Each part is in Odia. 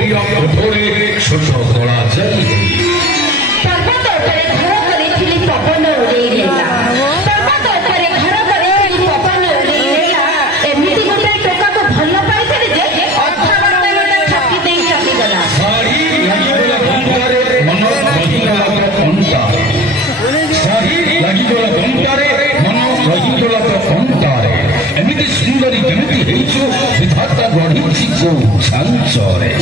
गभीर कोठरी छोट कला चली पर्वत उपरे घर करिथिली पवन उड़ेई नेला पर्वत उपरे घर करिथिली पवन उड़ेई नेला एमिति गोटे टोका को भल पाइथले जे अथा बटे गोटे ठकी देई चली गला साड़ी लागिगला गंगारे मन रहिगला तो अंतारे साड़ी लागिगला गंगारे मन रहिगला तो अंतारे एमिति सुंदरी केमिति हेइछु विधाता गढिछि को छांचरे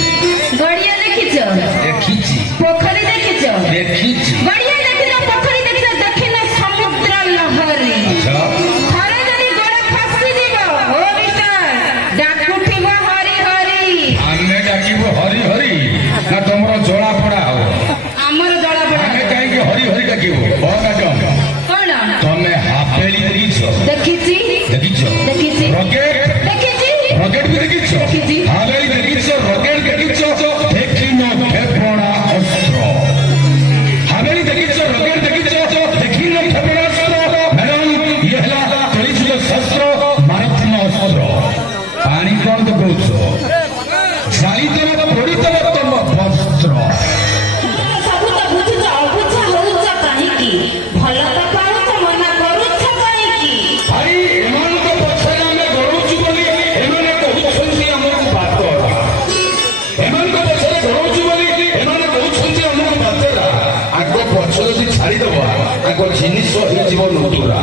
गड़िया देखिছো देखिछि पोखरी देखिছো देखिछि गड़िया देखिनो पोखरी देखिनो देखिनो समुद्र लहरी अच्छा थरे जदी गोड़ा फसी जीवो ओ मिस्टर डाकुथिबो हरि हरि आमे डाकिबो हरि हरि ना तमरो जोड़ा पड़ा हो हमर जड़ा पड़ा आमे काहे के हरि हरि डाकिबो ओ मैडम कोन तमे हापेली देखिছো देखिछि देखिছো देखिछि रॉकेट देखिछि रॉकेट भी देखिছো देखिछि हापेली देखिছো रॉकेट देखिছো देखिनो खेपणा अस्त्र हापेली देखिছো रॉकेट देखिছো देखिनो खेपणा अस्त्र मैडम ये हला कलिजुग शस्त्र मारथन अस्त्र पानी कोन देखौछो जालितन पडितन तम वस्त्र ସବୁ ତ ବୁଝୁଛ ଅବୁଝା ହଉଛ କାହିଁକି ଭଲ ତ ପାଉଛ ମନା କରୁଛ କାହିଁକି ଭାଇ ଏମାନଙ୍କ ପଛରେ ଆମେ ଗଡ଼ଉଛୁ ବୋଲି ଏମାନେ କହୁଛନ୍ତି ଆମକୁ ବାତରା ଏମାନଙ୍କ ପଛରେ ଗଡ଼ଉଛୁ ବୋଲି ଏମାନେ କହୁଛନ୍ତି ଆମକୁ ବାତରା ଆଗ ପଛ ଯଦି ଛାଡ଼ିଦେବା ଆଗ ଜିନିଷ ହେଇଯିବ ନୁତୁରା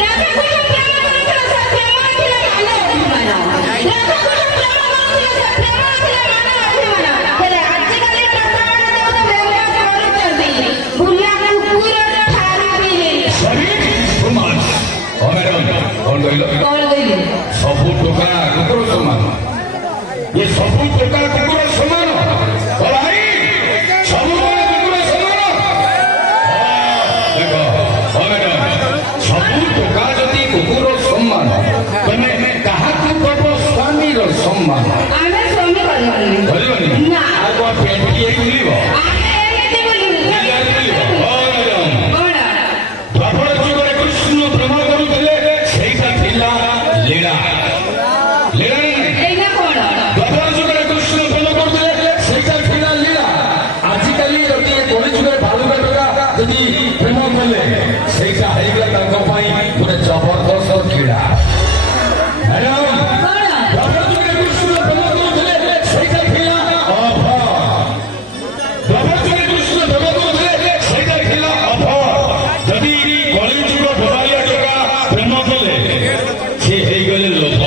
ରାଧାକୃଷ୍ଣ ପ୍ରେମ କରୁଥିଲା ସେ ପ୍ରେମ ଥିଲା ମାନ ଅଭିମାନ ରାଧାକୃଷ୍ଣ ପ୍ରେମ କରୁଥିଲା ସେ ପ୍ରେମ ଥିଲା ମାନ ଅଭିମାନ ହେଲେ ଆଜିକାଲି ଟୋକାମାନେ ଦେଖୁନ ପ୍ରେମ କରୁଛନ୍ତି ବୁଲା କୁକୁରର ଠାରୁ ବି ସରି ସମାଜ ହଁ ମ୍ୟାଡ଼ାମ କ'ଣ କହିଲ କଣ କହିଲେ ସବୁ ଟୋକା କୁକୁର ସମାନ ଏ ସବୁ ଟୋକା କୁକୁର ସମାନ ଭାଇ ସବୁ କୁକୁର ସମାନ ଦେଖ ହଁ ମ୍ୟାଡ଼ାମ ସବୁ ଟୋକା ଯଦି କୁକୁର ସମାନ ତମେ କାହାକୁ ଦବ ସ୍ୱାମୀର ସମ୍ମାନ ଆମେ ସ୍ୱାମୀ କରିବାନି କରିବନି ନା ଆଉ କ'ଣ ପେଣ୍ଟି ହେଇ ବୁଲିବ ଆମେ ଏମିତି ବୁଲିବୁ କଣ ଦ୍ୱାପର ଯୁଗରେ କୃଷ୍ଣ ପ୍ରେମ କରୁଥିଲେ ସେଇଟା ଥିଲା ଲୀଳା ଲୀଳା ଏଇଟା କଣ ଦ୍ୱାପର ଯୁଗରେ କୃଷ୍ଣ ପ୍ରେମ କରୁଥିଲେ ସେଇଟା ଥିଲା ଲୀଳା ଆଜିକାଲି ଯଦି କଳିଯୁଗରେ ବାଲୁକା ଟୋକା ଯଦି ପ୍ରେମ କଲେ ସେଇଟା ହେଇଗଲା ତାଙ୍କ ପାଇଁ ଗୋଟେ ଜବରଦସ୍ତ କ୍ରୀଡ଼ା ମ୍ୟାଡ଼ାମ କଣ ଦ୍ୱାପର ଯୁଗରେ କୃଷ୍ଣ ପ୍ରେମ କରୁଥିଲେ ସେଇଟା ଥିଲା ଅଭୟ ଦ୍ୱାପର ଯୁଗରେ କୃଷ୍ଣ ପ୍ରେମ କରୁଥିଲେ ସେଇଟା ଥିଲା ଅଭୟ ଯଦି କଳିଯୁଗ ବୋବାଲିଆ ଟୋକା ପ୍ରେମ କଲେ ସେ ହେଇଗଲେ ଲୋଭ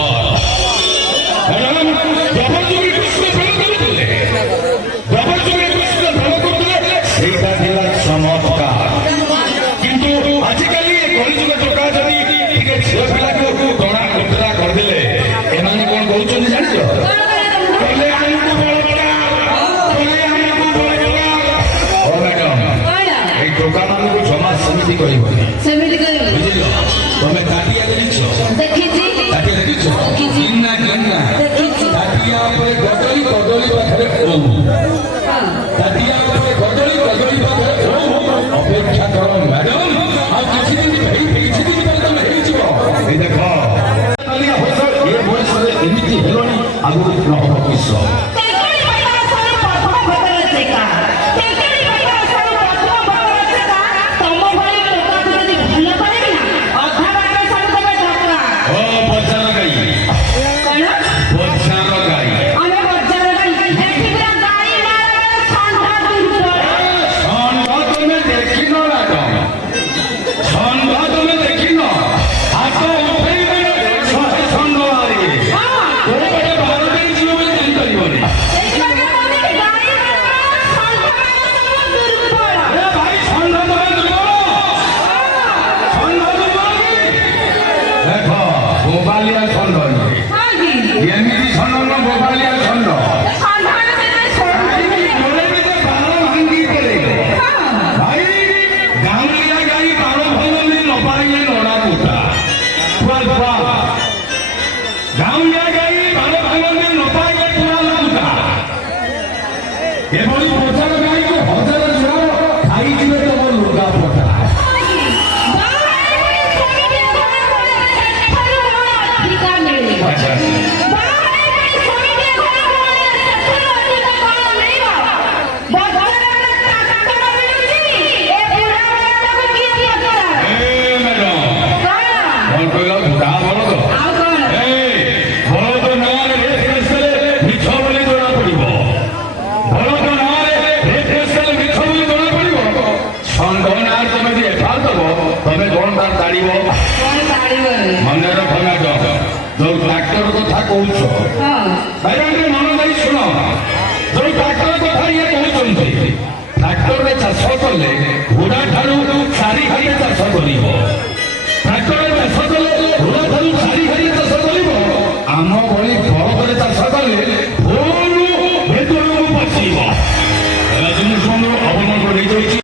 ମ୍ୟାଡ଼ାମ ଦ୍ୱାପର ଯୁଗରେ କୃଷ୍ଣ ପ୍ରେମ କରୁଥିଲେ ଦ୍ୱାପର ଯୁଗରେ କୃଷ୍ଣ ପ୍ରେମ କରୁଥିଲେ ସେଇଟା ଥିଲା ଚମତ୍କାର କିନ୍ତୁ ଆଜିକାଲି ଏ କଳିଯୁଗ ଟୋକା ଯଦି ଟିକେ ଝିଅ ପିଲାକୁ ଗଣା କୁତରା କରିଦେଲେ ଏମାନେ କ'ଣ କହୁଛନ୍ତି ଜାଣିଛ କହିଲେ ଆମକୁ ବଳ ବଳା କହିଲେ ଆମକୁ ବଳ ବଳା ଓ ମ୍ୟାଡ଼ାମ କଣ ଏଇ ଟୋକାମାନଙ୍କୁ ଜମା ସେମିତି କରିବନି ସେମିତି କରିବୁ ବୁଝିଲ ତମେ ତାଟିଆ ଦେଖିଛ ଦେଖିଛି ତାଟିଆ ଦେଖିଛ ଦେଖିଛି। କିନ୍ନା କିନ୍ନା ଦେଖିଛି ତାଟିଆ ଉପରେ କଦଳୀ କଦଳୀ ପାଖରେ ଓଉ ତାଟିଆ ଉପରେ କଦଳୀ କଦଳୀ ପାଖରେ ଓଉ ଅପେକ୍ଷା କର ମ୍ୟାଡ଼ାମ ଆଉ କିଛି ଦିନ ପରେ ତମେ ହେଇଯିବ ଏଇ ଦେଖ ଏ ବୟସରେ ଏମିତି ହେଲଣି ଆଗକୁ ନ ହବ କିସ ତେଲକଣି ପରିବାର ସରୁ ପ୍ରଥମ ଭୋଟର ଚେକା ତେଲକଣି ପରିବାର ସରୁ ପ୍ରଥମ ଭୋଟର ଚେକା ତମ ଭଳି ଟୋକାକୁ ଯଦି ଭଲ କରିବି ନା ଅଧା ବାଟ ସବୁ ତମେ ଢୋକା ଓ ବଜାର ଗାଈ କଣ ବଜାର ଗାଈ ଆମେ ବଜାର ଗାଈ ଏଠି ପୁରା ଗାଈ ନାଳରେ ଷଣ୍ଢ ଦୁର୍ବଳ ଷଣ୍ଢ ତମେ ଦେଖିନ ମ୍ୟାଡ଼ାମ ଷଣ୍ଢ ତମେ ଦେଖିନ ହାତ ଉଠେଇବେ ଶହେ ଷଣ୍ଢ ବାହାରିବେ ଗୋଟେ ବାର ଦେଇଯିବ ବୋଲି ଜାଣିପାରିବନି ସେଇଥିପାଇଁ କହନ୍ତି କି ଗାଈ ନାଳରେ ଷଣ୍ଢମାନେ ସବୁ ଦୁର୍ବଳ ଏ ଭାଇ ଷଣ୍ଢ ତମେ ଦୁର୍ବଳ ଷଣ୍ଢ ଦୁର୍ବଳ କି ଦେଖ ବୋବାଲିଆ ଷଣ୍ଢ ନୁହେଁ ହଁ କି ଏମିତି ଷଣ୍ଢ ନୁହଁ ବୋବାଲିଆ ଷଣ୍ଢ ଷଣ୍ଢମାନେ ସେଥିପାଇଁ ଶୋଇବେ ଗୋଡ଼େ ବି ଯେ ବାଣ ଭାଙ୍ଗି ପଳେଇବ ହଁ ଭାଇ ଗାଉଁଲିଆ ଗାଈ ବାଣ ଭାଙ୍ଗନ୍ତି ନ ପାଇଲେ ନଡ଼ା କୁଟା ଗାଉଁଲିଆ ଗାଈ ବାଣ ଭାଙ୍ଗନ୍ତି ନ ପାଇଲେ ପୁରା ଲୁଟା ଏଭଳି ପ୍ରଚାର ଗାଈକୁ ହଜାର ଜୋର ଖାଇଯିବେ ତମ ଲୁଗା ପଟା ଅଧିକା ମିଳେ ଆଚ୍ଛା ବାହାରେ ଛାଡ଼ିବନି। ମନେ ରଖ ନା ଯୋଉ ଟ୍ରାକ୍ଟର କଥା କହୁଛ ହଁ ଭାଇ ମନେ